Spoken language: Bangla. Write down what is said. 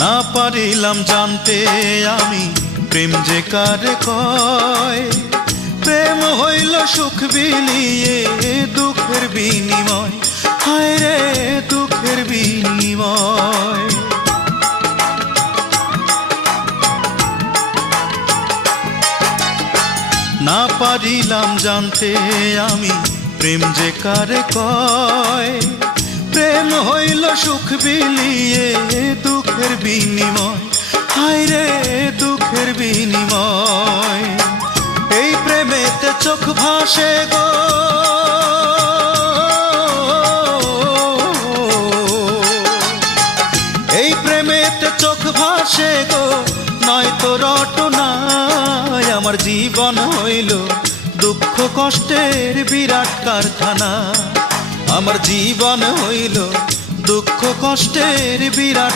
না পারিলাম জানতে আমি প্রেম যে কারে কয়। প্রেম হইল সুখ বিলিয়ে দুঃখের বিনিময়, হায় রে দুঃখের বিনিময়। না পারিলাম জানতে আমি প্রেম যে কারে কয়। প্রেম হইল সুখ বিলিয়ে দুঃখের বিনিময়, হায় রে দুঃখের বিনিময়। এই প্রেমেতে চোখ ভাসে গো, এই প্রেমেতে চোখ ভাসে গো, নয়তো রটনায় আমার জীবন হইল দুঃখ কষ্টের বিরাট কারখানা। আমার জীবন হইল দুঃখ কষ্টের বিরাট